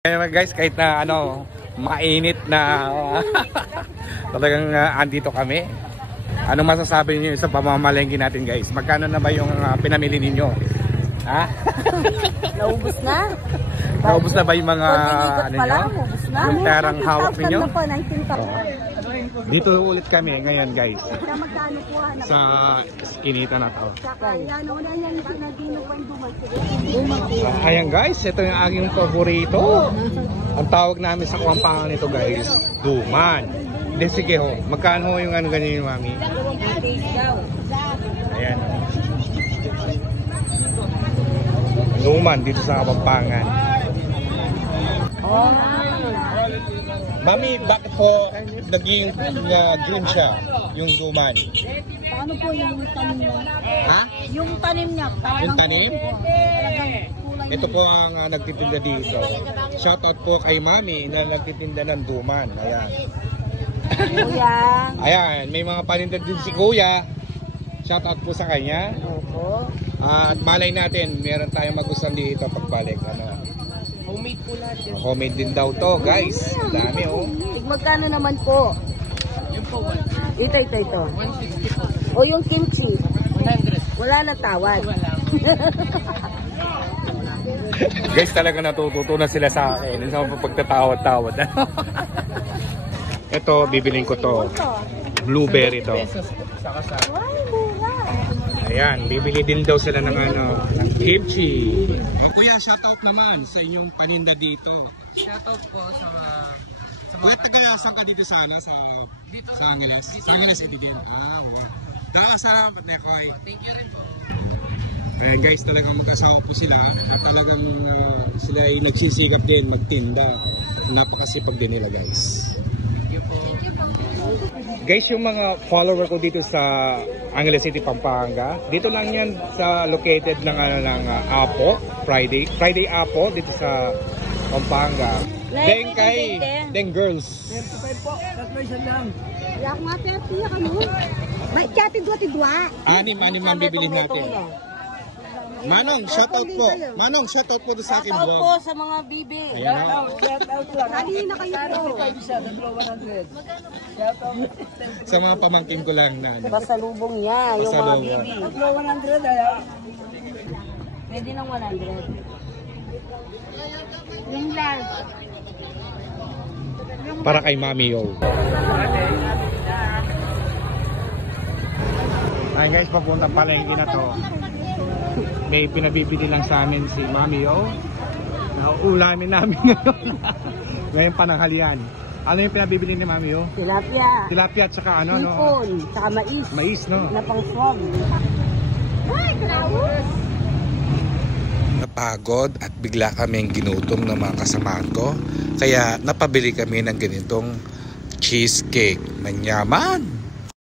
Kaya guys, kahit na mainit na talagang andito kami. Anong masasabi niyo sa pamamalengke natin guys? Magkano na ba yung pinamili ninyo? Ha? Naubos na? Naubos na ba yung mga yung perang hawak ninyo? Dito ulit kami ngayon guys. Sa skinita na to. Ayan guys, ito yung aking paborito. Ang tawag namin sa Kapampangan nito guys, duman. Hindi, sige ho. Magkano yung ganyan yung mami? Ayan. Duman dito sa Kapampangan. Mami, bakit po naging green siya, yung duman? Paano po yung tanim niya? Ha? Yung tanim niya. Yung tanim? Ito po ang nagtitinda dito. Shoutout po kay Mami na nagtitinda ng duman. Ayan. Kuya. Ayan, may mga paninda din si Kuya. Shoutout po sa kanya. Opo. At malay natin, meron tayong magustuhan dito pagbalik. Homemade po lahat yun. Homemade din daw to, guys. Ang dami, oh. Magkano naman po? Yung po, Ito. 160 po. O yung kimchi? 100. Wala na tawad. Wala. Guys, talaga natututo na sila sa akin sa pagtatawad-tawad. Ito, bibiling ko to. Blueberry to. Pesos po. Saka sa... Ayan, bibili din daw sila ng ng kimchi. Kuya, shoutout naman sa inyong paninda dito. Shoutout po sa Kuya, tagalasan ka dito sana sa Angeles. Sa Angeles, Edigen. Salamat na Koy. Thank you rin po. Ayan guys, talagang mag-asawa po sila. At talagang sila ay nagsisikap din magtinda. Napakasipag din nila guys. Thank you po. Guys, yung mga follower ko dito sa Angeles City, Pampanga, dito lang yan sa located ng Apo, Friday Apo dito sa Pampanga. Then kay girls. Yak nga pertiya ka mo. Ba't kaya tidwa-tidwa? Anim ang bibilin natin. Manong, shoutout po. Manong, shoutout po doon sa akin Shoutout vlog. po sa mga bibi. Ayan o. Halina na kayo po. Sa mga pamangkin ko lang na Pasalubong niya, yung mga Pasalubong. bibi. 100 Pwede ng 100. Yung lang. Para kay Mami Yo. Ay guys, papuntang palengke na to. May pinabibili lang sa amin si Mami Yo. Ulamin namin ngayon. Ngayon pananghalian. Ano yung pinabibili ni Mami Yo? Tilapia. Tilapia at saka Hipon. Saka mais. Mais, no? Na pang swam. Ay, kraus! Napagod at bigla kaming ginutom ng mga kasamahan ko. Kaya napabili kami ng ganitong cheesecake. Manyaman!